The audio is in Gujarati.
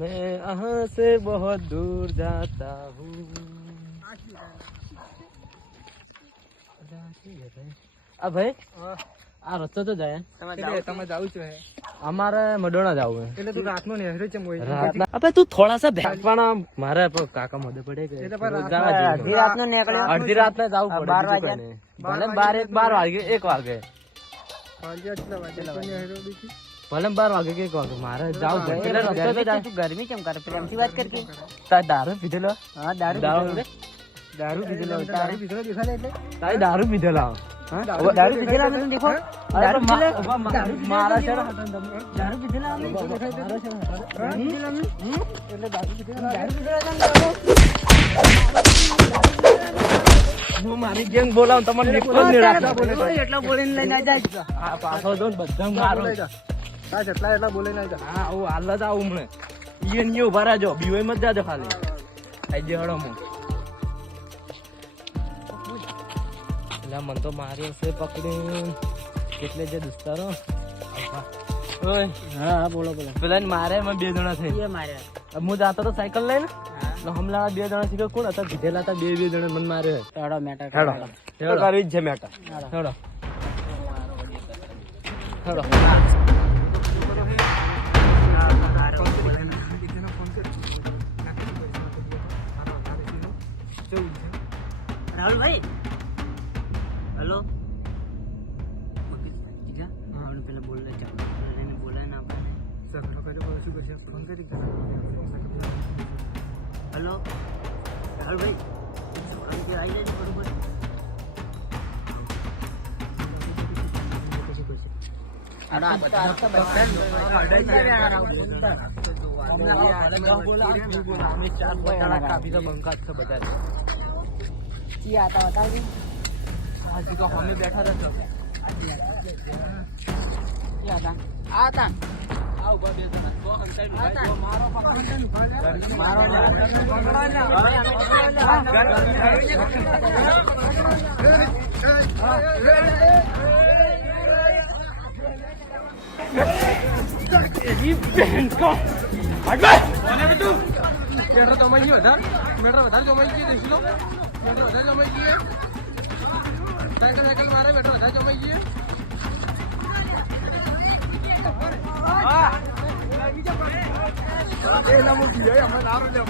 मैं यहाँ से बहुत दूर जाता हूँ. આ ભાઈ આ રસ્તો તો જાય તમે જાવ છો અમારે મડોણા જવું એટલે તું રાતનો નેહરો છે મોય અબે તું થોડા સા પણ મારે કાકા મોઢે પડે કે અડધી રાતનો નીકળ્યો અડધી રાત ને જવું પડે 12 વાગે ભલે 1 વાગે ભલે 12 વાગે કે 1 વાગે મારે જાવું છે એટલે રસ્તો તો જાય. તું ગરમી કેમ કરે પ્રેમથી વાત કર કે તાર દારૂ પીધેલો હા દારૂ પીધેલો દેખાડે એટલે તારી દારૂ પીધેલા દારૂ પીધેલા અમે તને દેખો દારૂ પીધેલા મારા છે દારૂ પીધેલા અમે એટલે દારૂ પીધેલા હું મારી ગેંગ બોલાવું તમને નિકોલ નહીં રાખતા એટલો બોલીને લઈને જાય આ પાછો દો બધા મારો એટલા બોલે ના જા હા હું હાલ જ આવું હમણે ઈ ઉભા રહેજો બીવાય મત જાજો ખાલી આઈ જે હડો હું એટલે મન તો મારી હશે પકડી એટલે જે દોસ્તારો ઓય હા બોલો પેલા મારે એમાં 2 જણા થઈ માર્યા હું જાતો તો સાયકલ લઈને હમણાં 2 જણા શીખે કોણ હતા કીધેલા હતા 2 જણા મને મારે હેડો મેટા હેડો કરવી જ છે મેટા હેડો હેડો રાहुल भाई हेलो પેલા બોલ લે એને બોલાય ના આપણે સર શું કરશે ફોન કરી હેલો રાहुल भाई આવી જાય બરોબર બેઠા રહેતો સાયકલ મારે બેઠો વધારે જમાઈ ગઈ એ ના મૂકી જાય અમે નારો લે